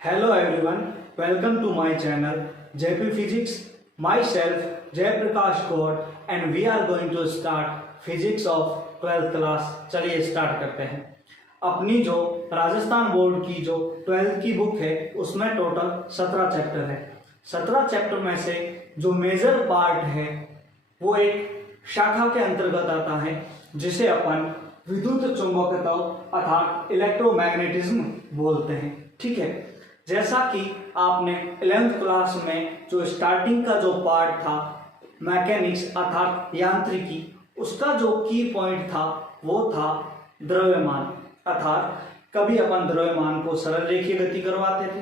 Hello everyone, welcome to my channel JP Physics. Myself Jayprakash Kaur and we are going to start physics of 12th class. चलिए start करते हैं। अपनी जो Rajasthan board की जो 12th की बुक है उसमें टोटल 17 चैप्टर है। 17 चैप्टर में से जो मेजर पार्ट है वो एक शाखा के अंतर्गत आता है जिसे अपन विद्युत चुंबकत्व अर्थात इलेक्ट्रोमैग्नेटिज्म बोलते हैं। ठीक है, जैसा कि आपने 11th क्लास में जो स्टार्टिंग का जो पार्ट था मैकेनिक्स अर्थात यांत्रिकी, उसका जो की पॉइंट था वो था द्रव्यमान। अर्थात कभी अपन द्रव्यमान को सरल रेखीय गति करवाते थे,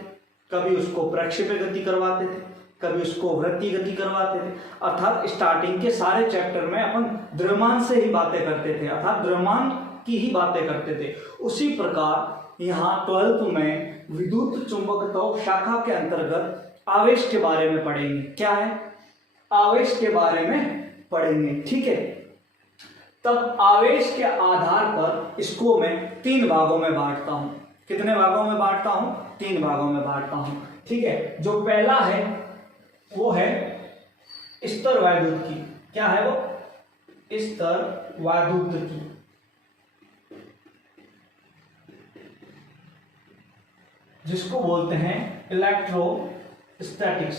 कभी उसको प्रक्षेप्य गति करवाते थे, कभी उसको वृत्तीय गति करवाते थे। अर्थात स्टार्टिंग के सारे चैप्टर में अपन द्रव्यमान से ही बातें करते थे, अर्थात द्रव्यमान की ही बातें करते थे। उसी प्रकार यहाँ 12th में विद्युत चुंबकत्व शाखा के अंतर्गत आवेश के बारे में पढ़ेंगे। क्या है? आवेश के बारे में पढ़ेंगे। ठीक है, तब आवेश के आधार पर इसको मैं 3 भागों में बांटता हूं। कितने भागों में बांटता हूं? 3 भागों में बांटता हूं। ठीक है, जो पहला है वो है स्तर वैद्युत की। क्या है वो? स्तर वैद्युत की। जिसको बोलते हैं इलेक्ट्रोस्टैटिक्स।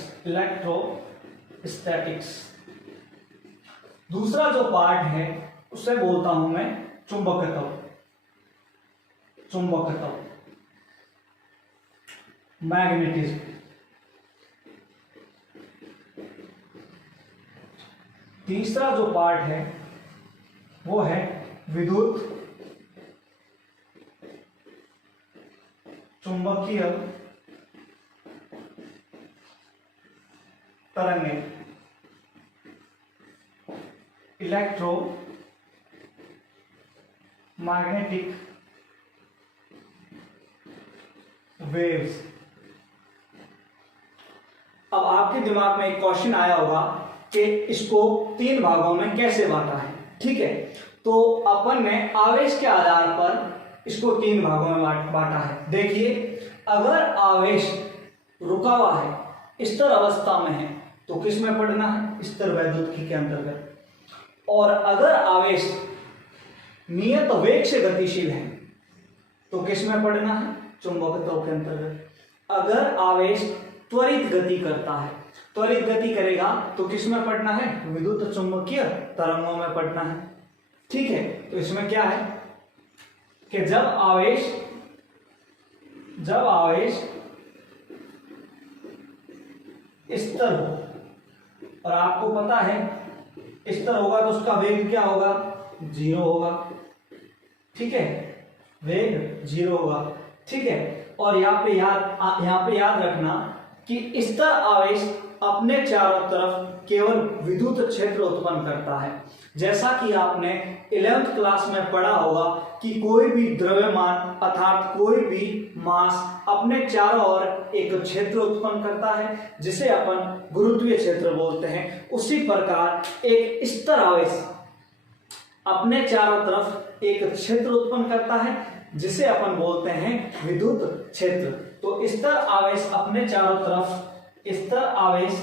दूसरा जो पार्ट है उसे बोलता हूं मैं चुंबकत्व। मैग्नेटिज्म। तीसरा जो पार्ट है वो है विद्युत चुंबकीय तरंगें, इलेक्ट्रो मैग्नेटिक वेव्स। अब आपके दिमाग में एक क्वेश्चन आया होगा कि इसको 3 भागों में कैसे बांटा है। ठीक है, तो अपन ने आवेश के आधार पर इसको 3 भागों में बांटा है। देखिए, अगर आवेश रुका हुआ है, स्तर अवस्था में है, तो किस में पढ़ना है? स्तर वैद्युतिकी के अंतर्गत। और अगर आवेश नियत वेग से गतिशील है तो किस में पढ़ना है? चुंबकत्व के अंतर्गत। अगर आवेश त्वरित गति करता है, त्वरित गति करेगा तो किस में पढ़ना है? विद्युत चुंबकीय तरंगों में पढ़ना है। ठीक है, तो इसमें क्या है कि जब आवेश स्तर हो, और आपको पता है स्तर होगा तो उसका वेग क्या होगा? 0 होगा। ठीक है, वेग 0 होगा। ठीक है, और यहाँ पे याद रखना कि स्तर आवेश अपने चारों तरफ केवल विद्युत क्षेत्र उत्पन्न करता है। जैसा कि आपने 11th क्लास में पढ़ा होगा कि कोई भी द्रव्यमान अर्थात कोई भी मास अपने चारों ओर एक क्षेत्र उत्पन्न करता है जिसे अपन गुरुत्वीय क्षेत्र बोलते हैं। उसी प्रकार एक स्तर आवेश अपने चारों तरफ एक क्षेत्र उत्पन्न करता है जिसे अपन बोलते हैं विद्युत क्षेत्र। तो स्तर आवेश अपने चारों तरफ स्तर आवेश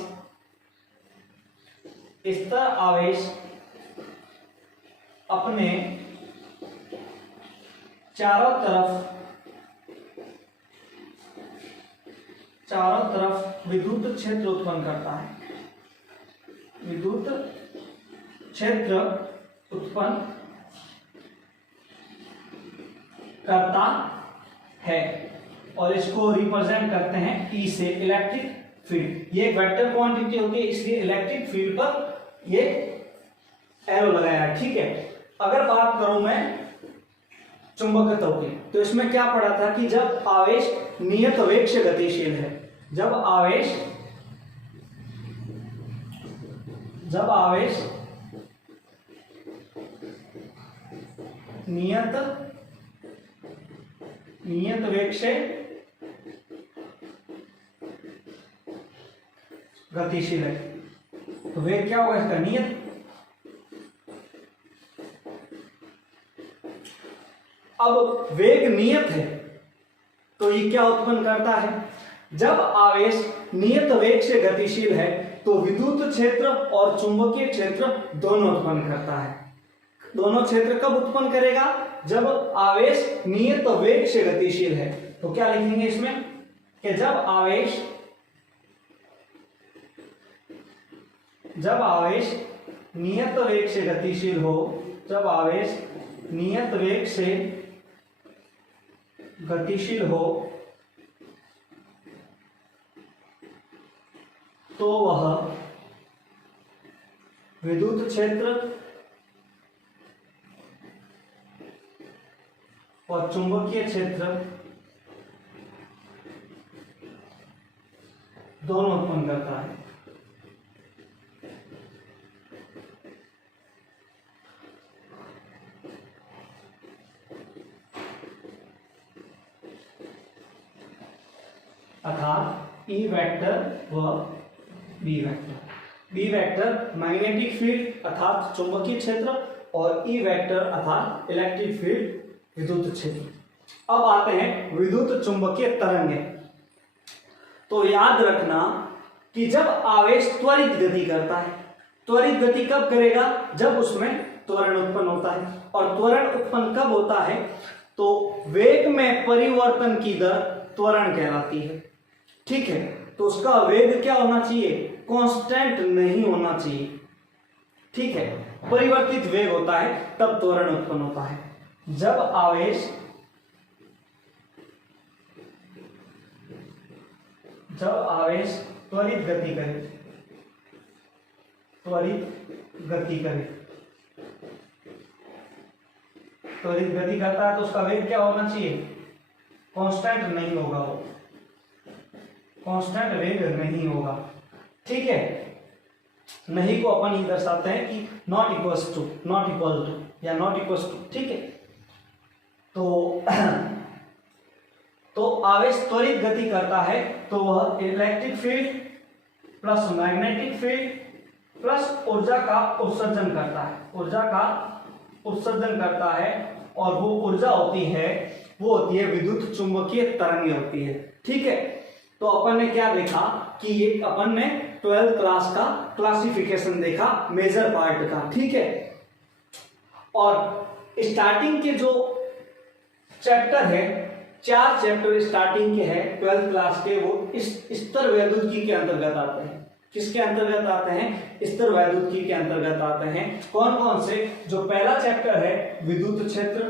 अपने चारों तरफ विद्युत क्षेत्र उत्पन्न करता है। विद्युत क्षेत्र उत्पन्न करता है और इसको रिप्रेजेंट करते हैं E से, इलेक्ट्रिक फील्ड। ये एक वेक्टर क्वांटिटी होती है, इसलिए इलेक्ट्रिक फील्ड पर ये एरो लगाया है। ठीक है, अगर बात करूं मैं चुंबकत्व की, तो इसमें क्या पढ़ा था कि जब आवेश नियत वेग से गतिशील है, जब आवेश नियत वेग से गतिशील है, तो वेग क्या होगा इसका? नियत। अब वेग नियत है तो ये क्या उत्पन्न करता है? जब आवेश नियत वेग से गतिशील है तो विद्युत क्षेत्र और चुंबकीय क्षेत्र दोनों उत्पन्न करता है। दोनों क्षेत्र कब उत्पन्न करेगा? जब आवेश नियत वेग से गतिशील है। तो क्या लिखेंगे इसमें कि जब आवेश नियत वेग से गतिशील हो, जब आवेश नियत वेग से गतिशील हो तो वह विद्युत क्षेत्र और चुंबकीय क्षेत्र दोनों उत्पन्न करता है। अर्थात E वेक्टर व B vector. B vector magnetic field अर्थात चुंबकीय क्षेत्र और E वेक्टर अर्थात इलेक्ट्रिक फील्ड विद्युत क्षेत्र। अब आते हैं विद्युत चुंबकीय तरंगे। तो याद रखना कि जब आवेश त्वरित गति करता है, त्वरित गति कब करेगा? जब उसमें त्वरण उत्पन्न होता है। और त्वरण उत्पन्न कब होता है? तो वेग में परिवर्तन की दर त्वरण कहलाती है। ठीक है, तो उसका वेग क्या होना चाहिए? कांस्टेंट नहीं होना चाहिए। ठीक है, परिवर्तित वेग होता है तब त्वरण उत्पन्न होता है। जब आवेश त्वरित गति करे, त्वरित गति करता है तो उसका वेग क्या होना चाहिए? कांस्टेंट नहीं होगा, वो कांस्टेंट वेग नहीं होगा। ठीक है, नहीं को अपन ही दर्शाते हैं कि नॉट इक्वल टू या नॉट इक्वल टू। ठीक है, तो आवेश त्वरित गति करता है तो वह electric field plus magnetic field plus ऊर्जा का उत्सर्जन करता है, और वो ऊर्जा होती है विद्युत चुंबकीय तरंगे होती है। ठीक है, तो अपन ने क्या देखा कि ये अपन ने 12th क्लास का क्लासिफिकेशन देखा मेजर पार्ट का। ठीक है, और स्टार्टिंग के जो चैप्टर है, 4 चैप्टर स्टार्टिंग के हैं 12th क्लास के, वो इस स्तर वैद्युतिकी के अंतर्गत आते हैं। किसके अंतर्गत आते हैं? स्तर वैद्युतिकी के अंतर्गत आते हैं। कौन कौन से? जो पहला चैप्टर है विद्युत क्षेत्र,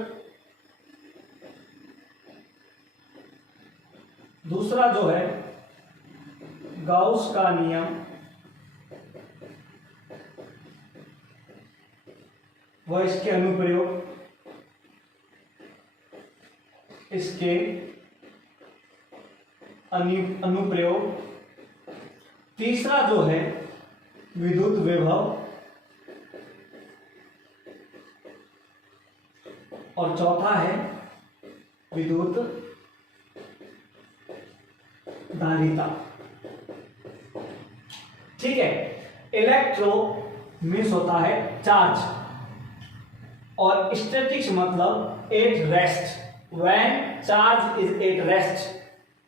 दूसरा जो है गाउस का नियम, वह इसके अनुप्रयोग, अनुप्रयोग। तीसरा जो है विद्युत विभव, और चौथा है विद्युत धारिता। ठीक है, इलेक्ट्रो मीन्स होता है चार्ज, और स्टैटिक्स मतलब at rest. When charge is at rest,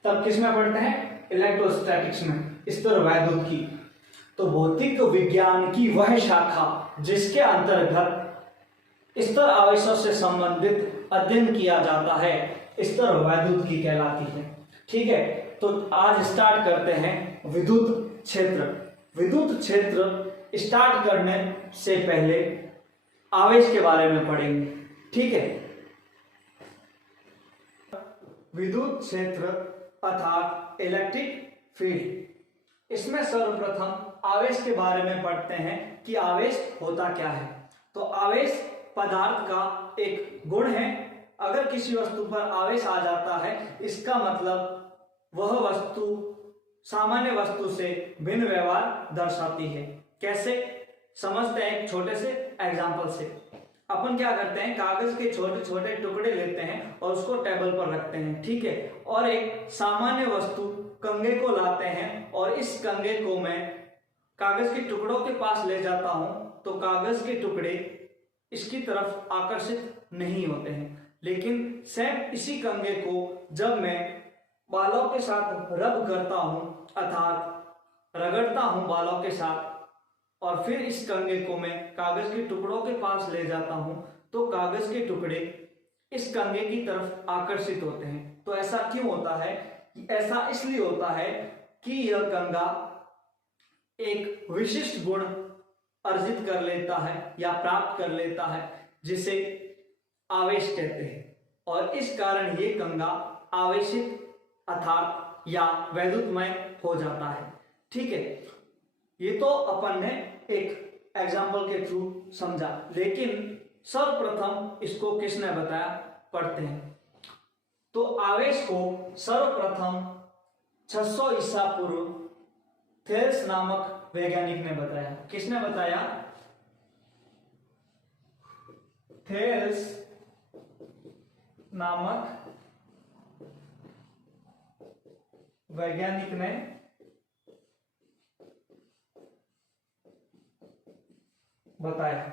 तब किस में पढ़ते हैं? इलेक्ट्रोस्टैटिक्स में, स्तर वैद्युतिकी। तो भौतिक विज्ञान की वह शाखा जिसके अंतर्गत स्तर आवेशों से संबंधित अध्ययन किया जाता है, स्तर वैद्युतिकी कहलाती है। ठीक है, तो आज स्टार्ट करते हैं विद्युत क्षेत्र। विद्युत क्षेत्र स्टार्ट करने से पहले आवेश के बारे में पढ़ेंगे। ठीक है, विद्युत क्षेत्र अर्थात इलेक्ट्रिक फील्ड। इसमें सर्वप्रथम आवेश के बारे में पढ़ते हैं कि आवेश होता क्या है। तो आवेश पदार्थ का एक गुण है। अगर किसी वस्तु पर आवेश आ जाता है, इसका मतलब वह वस्तु सामान्य वस्तु से भिन्न व्यवहार दर्शाती है। कैसे समझते हैं? एक छोटे से एग्जाम्पल से। अपन क्या करते हैं, कागज के छोटे छोटे टुकड़े लेते हैं और उसको टेबल पर रखते हैं। ठीक है, और एक सामान्य वस्तु कंघे को लाते हैं, और इस कंघे को मैं कागज के टुकड़ों के पास ले जाता हूं, तो कागज के टुकड़े इसकी तरफ आकर्षित नहीं होते हैं। लेकिन सेम इसी कंघे को जब मैं बालों के साथ रब करता हूं अर्थात रगड़ता हूं बालों के साथ, और फिर इस कंघे को मैं कागज के टुकड़ों के पास ले जाता हूं, तो कागज के टुकड़े इस कंघे की तरफ आकर्षित होते हैं। तो ऐसा क्यों होता है? ऐसा इसलिए होता है कि यह कंघा एक विशिष्ट गुण अर्जित कर लेता है या प्राप्त कर लेता है, जिसे आवेश कहते हैं, और इस कारण ये कंघा आवेशित अर्थात या वैद्युतमय हो जाता है। ठीक है, ये तो अपन ने एक एग्जाम्पल के थ्रू समझा, लेकिन सर्वप्रथम इसको किसने बताया, पढ़ते हैं। तो आवेश को सर्वप्रथम 600 ईसा पूर्व थेल्स नामक वैज्ञानिक ने बताया। किसने बताया? थेल्स नामक वैज्ञानिक ने बताया।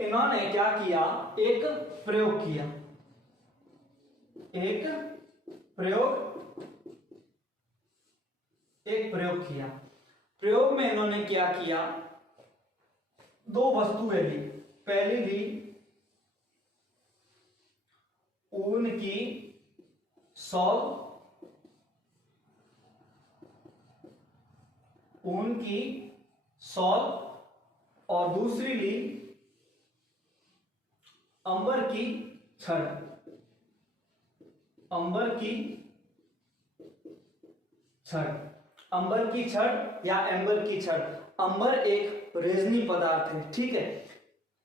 इन्होंने क्या किया? एक प्रयोग किया। एक प्रयोग किया। प्रयोग में इन्होंने क्या किया? दो वस्तुएं ली। पहली ली ऊन की सॉल, और दूसरी ली अंबर की छड़। अंबर की छड़ या एम्बर की छड़। अंबर एक रेजनी पदार्थ है। ठीक है,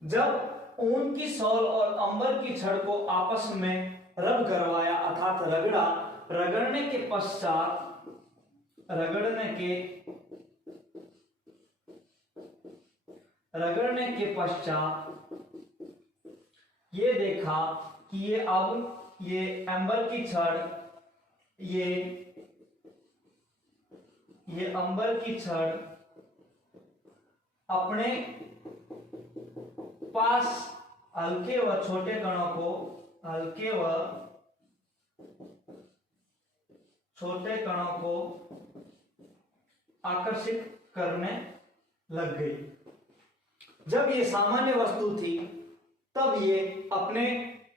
जब ऊन की सॉल और अंबर की छड़ को आपस में रब करवाया अर्थात रगड़ा, रगड़ने के पश्चात ये देखा कि ये एम्बर की छड़, ये अंबर की छड़ अपने पास हल्के व छोटे कणों को आकर्षित करने लग गई। जब ये सामान्य वस्तु थी, तब ये अपने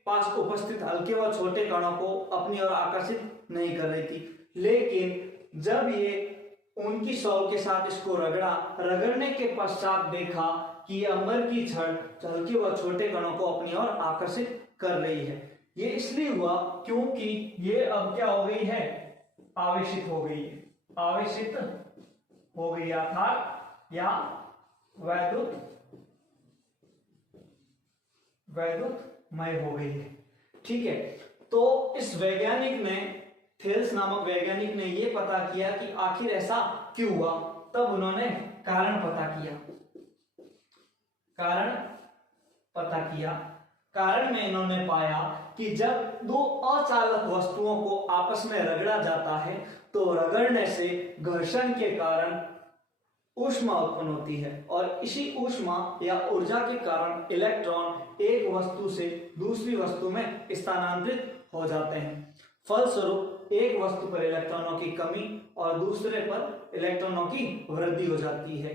पास उपस्थित हल्के व छोटे कणों को अपनी ओर आकर्षित नहीं कर रही थी, लेकिन जब ये उनकी सॉल के साथ इसको रगड़ने के पश्चात देखा कि ये अंबर की छड़ हल्के व छोटे कणों को अपनी ओर आकर्षित कर रही है। ये इसलिए हुआ क्योंकि ये अब क्या हो गई है? आवेशित हो गई है। आवेशित हो गई अर्थात या वैद्युतमय हो गई है। ठीक है, तो इस वैज्ञानिक ने, थेल्स नामक वैज्ञानिक ने यह पता किया कि आखिर ऐसा क्यों हुआ। तब उन्होंने कारण पता किया। कारण में इन्होंने पाया कि जब दो अचालक वस्तुओं को आपस में रगड़ा जाता है, तो रगड़ने से घर्षण के कारण ऊष्मा उत्पन्न होती है, और इसी ऊष्मा या ऊर्जा के कारण इलेक्ट्रॉन एक वस्तु से दूसरी वस्तु में स्थानांतरित हो जाते हैं। फलस्वरूप एक वस्तु पर इलेक्ट्रॉनों की कमी और दूसरे पर इलेक्ट्रॉनों की वृद्धि हो जाती है।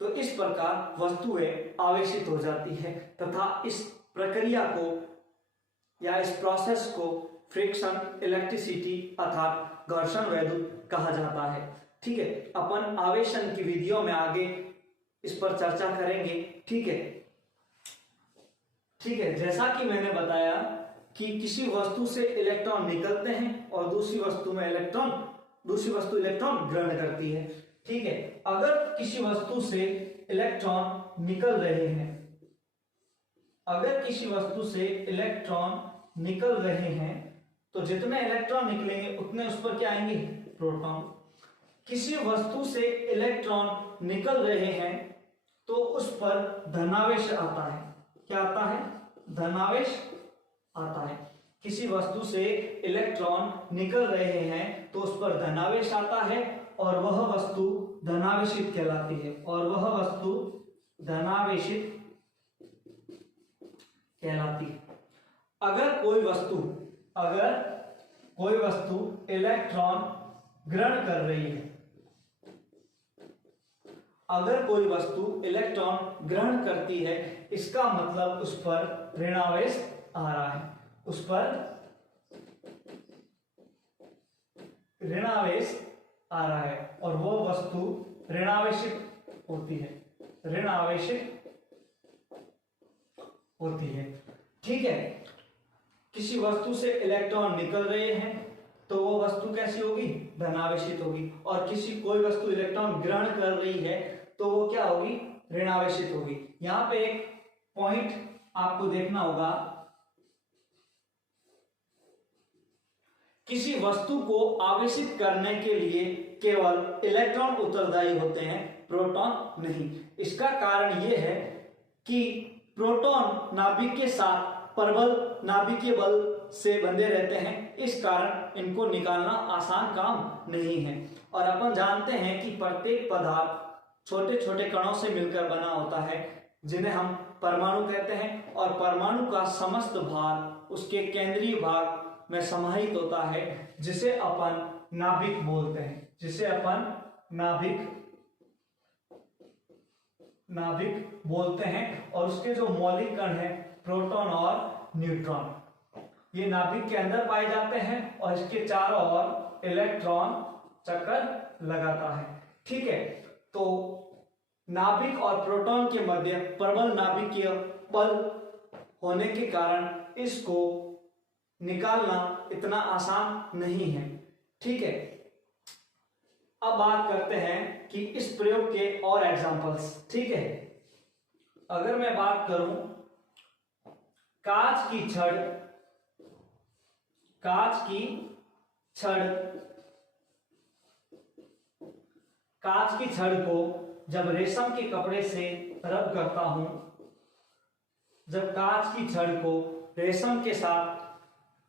तो इस प्रकार वस्तुएं आवेशित हो जाती है, तथा इस प्रक्रिया को या इस प्रोसेस को फ्रिक्शन इलेक्ट्रिसिटी अर्थात घर्षण वैद्युत कहा जाता है। ठीक है, अपन आवेशन की विधियों में आगे इस पर चर्चा करेंगे। ठीक है, जैसा कि मैंने बताया कि किसी वस्तु से इलेक्ट्रॉन निकलते हैं और दूसरी वस्तु इलेक्ट्रॉन ग्रहण करती है। ठीक है, अगर किसी वस्तु से इलेक्ट्रॉन निकल रहे हैं, तो जितने इलेक्ट्रॉन निकलेंगे उतने उस पर क्या आएंगे? प्रोटॉन। किसी वस्तु से इलेक्ट्रॉन निकल रहे हैं तो उस पर धनावेश आता है। क्या आता है? धनावेश आता है। किसी वस्तु से इलेक्ट्रॉन निकल रहे हैं तो उस पर धनावेश आता है, और वह वस्तु धनावेशित कहलाती है। अगर कोई वस्तु इलेक्ट्रॉन ग्रहण कर रही है, अगर कोई वस्तु इलेक्ट्रॉन ग्रहण करती है इसका मतलब उस पर ऋणावेश आ रहा है, उस पर ऋणावेश आ रहा है और वो वस्तु ऋणावेशित होती है, ऋणावेशित होती है। ठीक है, किसी वस्तु से इलेक्ट्रॉन निकल रहे हैं तो वो वस्तु कैसी होगी, धनावेशित होगी, और किसी कोई वस्तु इलेक्ट्रॉन ग्रहण कर रही है तो वो क्या होगी, ऋणावेशित होगी। यहां पे एक पॉइंट आपको देखना होगा, किसी वस्तु को आवेशित करने के लिए केवल इलेक्ट्रॉन उत्तरदायी होते हैं, प्रोटॉन नहीं। इसका कारण यह है कि प्रोटॉन नाभिक के साथ प्रबल नाभिकीय बल से बंधे रहते हैं, इस कारण इनको निकालना आसान काम नहीं है। और अपन जानते हैं कि प्रत्येक पदार्थ छोटे छोटे कणों से मिलकर बना होता है, जिन्हें हम परमाणु कहते हैं, और परमाणु का समस्त भार उसके केंद्रीय भाग में समाहित होता है, जिसे अपन नाभिक बोलते हैं, जिसे अपन नाभिक बोलते हैं। और उसके जो मौलिक कण हैं प्रोटॉन और न्यूट्रॉन, ये नाभिक के अंदर पाए जाते हैं और इसके चारों ओर इलेक्ट्रॉन चक्कर लगाता है। ठीक है, तो नाभिक और प्रोटॉन के मध्य प्रबल नाभिकीय बल होने के कारण इसको निकालना इतना आसान नहीं है। ठीक है, अब बात करते हैं कि इस प्रयोग के और एग्जांपल्स। ठीक है, अगर मैं बात करूं कांच की छड़ को जब रेशम के कपड़े से रब करता हूं, जब कांच की छड़ को रेशम के साथ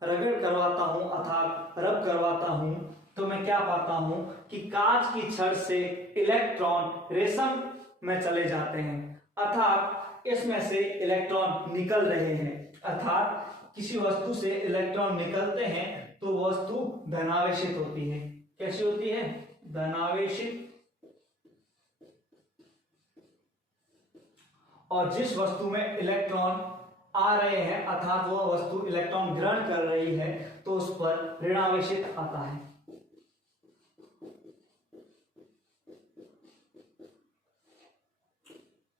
रगड़ करवाता हूं अर्थात रब करवाता हूं, तो मैं क्या पाता हूं कि कांच की छड़ से इलेक्ट्रॉन रेशम में चले जाते हैं, अर्थात इसमें से इलेक्ट्रॉन निकल रहे हैं। अर्थात किसी वस्तु से इलेक्ट्रॉन निकलते हैं तो वस्तु धनावेशित होती है। कैसी होती है, धनावेशित। और जिस वस्तु में इलेक्ट्रॉन आ रहे हैं अर्थात वह वस्तु इलेक्ट्रॉन ग्रहण कर रही है तो उस पर ऋणावेशित आता है।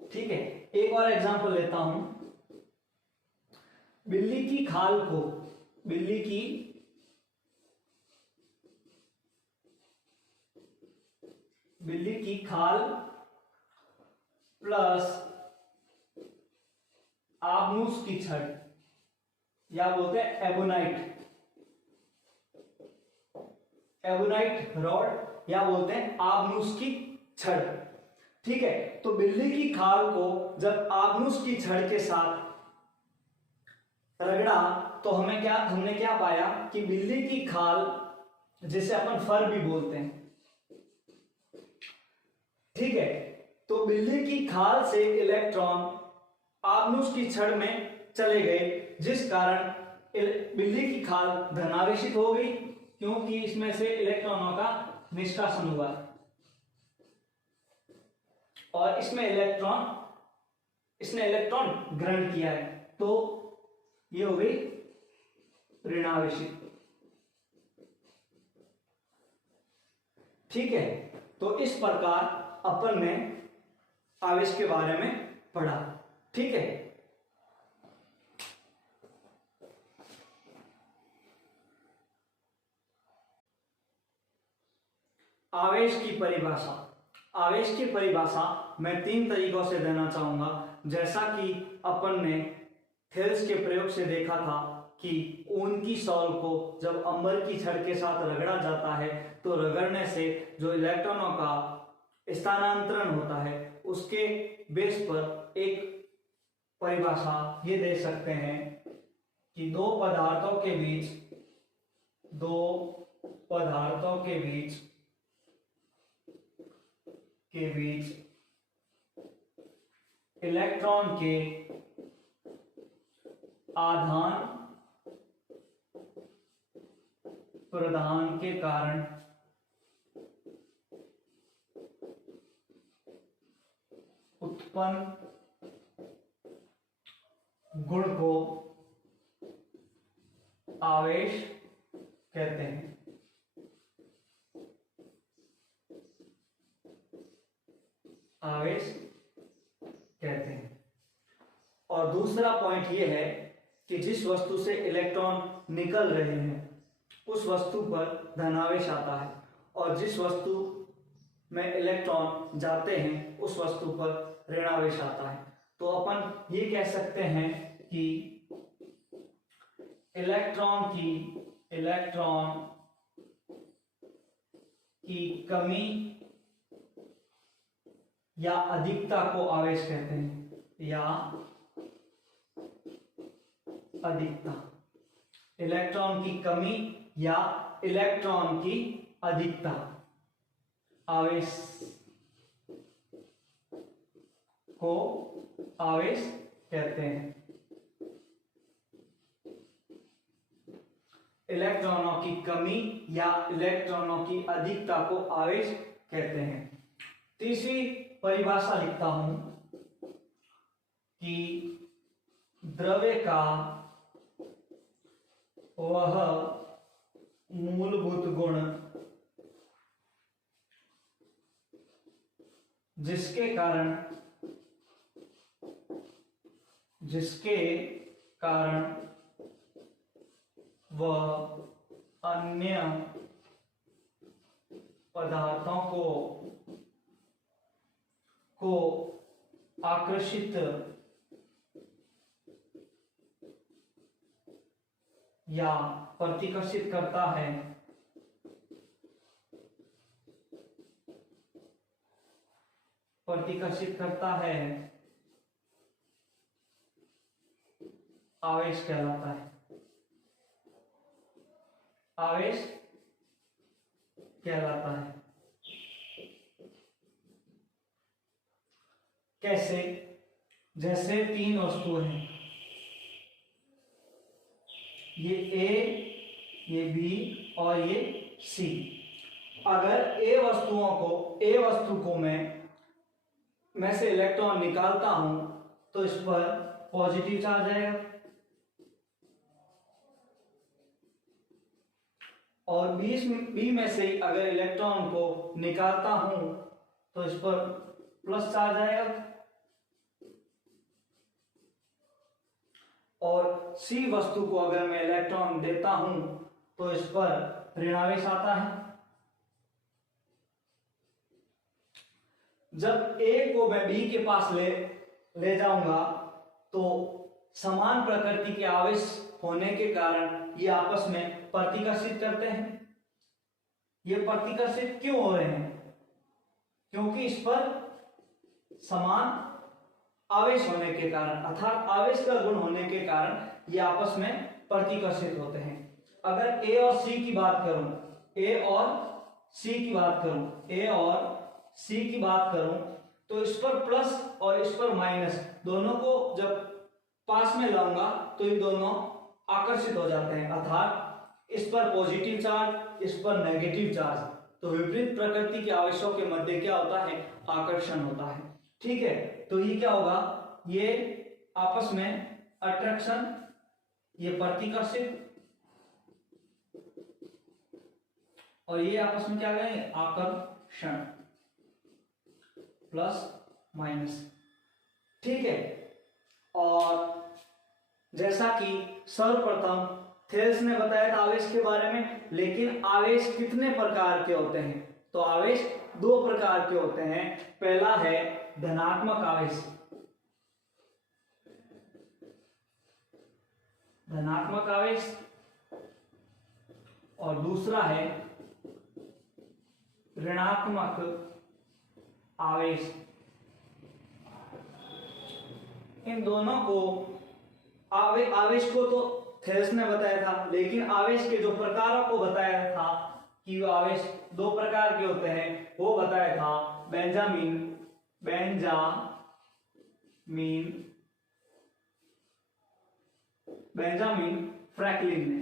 ठीक है, एक और एग्जांपल लेता हूं। बिल्ली की खाल प्लस आबनूस की छड़, या बोलते हैं एबोनाइट रॉड, या बोलते हैं आबनूस की छड़। ठीक है, तो बिल्ली की खाल को जब आबनूस की छड़ के साथ रगड़ा तो हमने क्या पाया कि बिल्ली की खाल, जिसे अपन फर भी बोलते हैं, ठीक है, तो बिल्ली की खाल से इलेक्ट्रॉन आबनूस की छड़ में चले गए, जिस कारण बिल्ली की खाल धनावेशित हो गई, क्योंकि इसमें से इलेक्ट्रॉनों का निष्कासन हुआ और इसने इलेक्ट्रॉन ग्रहण किया है, तो ये हो गई ऋणावेशित। ठीक है, तो इस प्रकार अपन ने आवेश के बारे में पढ़ा। ठीक है, आवेश की परिभाषा मैं 3 तरीकों से देना चाहूंगा। जैसा कि अपन ने थेल्स के प्रयोग से देखा था कि ऊन की सॉल को जब अंबर की छड़ के साथ रगड़ा जाता है तो रगड़ने से जो इलेक्ट्रॉनों का स्थानांतरण होता है, उसके बेस पर एक परिभाषा ये दे सकते हैं कि दो पदार्थों के बीच इलेक्ट्रॉन के आदान प्रदान के कारण उत्पन्न गुण को आवेश कहते हैं। आवेश कहते हैं। और दूसरा पॉइंट यह है कि जिस वस्तु से इलेक्ट्रॉन निकल रहे हैं उस वस्तु पर धनावेश आता है, और जिस वस्तु में इलेक्ट्रॉन जाते हैं उस वस्तु पर ऋणावेश आता है। तो अपन ये कह सकते हैं कि इलेक्ट्रॉन की कमी या अधिकता को आवेश कहते हैं, या अधिकता। इलेक्ट्रॉन की कमी या इलेक्ट्रॉन की अधिकता आवेश को आवेश कहते हैं। इलेक्ट्रॉनों की कमी या इलेक्ट्रॉनों की अधिकता को आवेश कहते हैं। तीसरी परिभाषा लिखता हूं कि द्रव्य का वह मूलभूत गुण जिसके कारण वह अन्य पदार्थों को आकर्षित या प्रतिकर्षित करता है, आवेश कहलाता है। आवेश कहलाता है। कैसे? जैसे तीन वस्तुएं हैं, ये ए, ये बी और ये सी। अगर ए वस्तु को मैं से इलेक्ट्रॉन निकालता हूं तो इस पर पॉजिटिव चार्ज आएगा, और बी में से अगर इलेक्ट्रॉन को निकालता हूं तो इस पर प्लस चार्ज आएगा, और सी वस्तु को अगर मैं इलेक्ट्रॉन देता हूं तो इस पर ऋणावेश आता है। जब ए को मैं बी के पास ले जाऊंगा तो समान प्रकृति के आवेश होने के कारण ये आपस में प्रतिकर्षित करते हैं। ये प्रतिकर्षित क्यों हो रहे हैं? क्योंकि इस पर समान आवेश होने के कारण, अर्थात आवेश का गुण होने के कारण ये आपस में प्रतिकर्षित होते हैं। अगर ए और सी की बात करूं, तो इस पर प्लस और इस पर माइनस, दोनों को जब पास में लाऊंगा तो ये दोनों आकर्षित हो जाते हैं, अर्थात इस पर पॉजिटिव चार्ज, इस पर नेगेटिव चार्ज। तो विपरीत प्रकृति के आवेशों के मध्य क्या होता है? आकर्षण होता है। ठीक है, तो ये क्या होगा? ये आपस में अट्रैक्शन, ये प्रतिकर्षित, और ये आपस में क्या करेंगे? आकर्षण, प्लस माइनस। ठीक है, और जैसा कि सर्वप्रथम थेल्स ने बताया था आवेश के बारे में, लेकिन आवेश कितने प्रकार के होते हैं? तो आवेश दो प्रकार के होते हैं। पहला है धनात्मक आवेश, और दूसरा है ऋणात्मक आवेश। इन दोनों को आवेश को तो थेल्स ने बताया था, लेकिन आवेश के जो प्रकारों को बताया था कि आवेश दो प्रकार के होते हैं, वो बताया था बेंजामिन फ्रैंकलिन ने।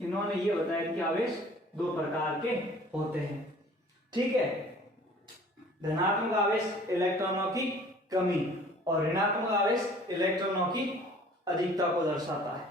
इन्होंने ये बताया कि आवेश दो प्रकार के होते हैं। ठीक है, धनात्मक आवेश इलेक्ट्रॉनों की कमी और ऋणात्मक आवेश इलेक्ट्रॉनों की अधिकता को दर्शाता है।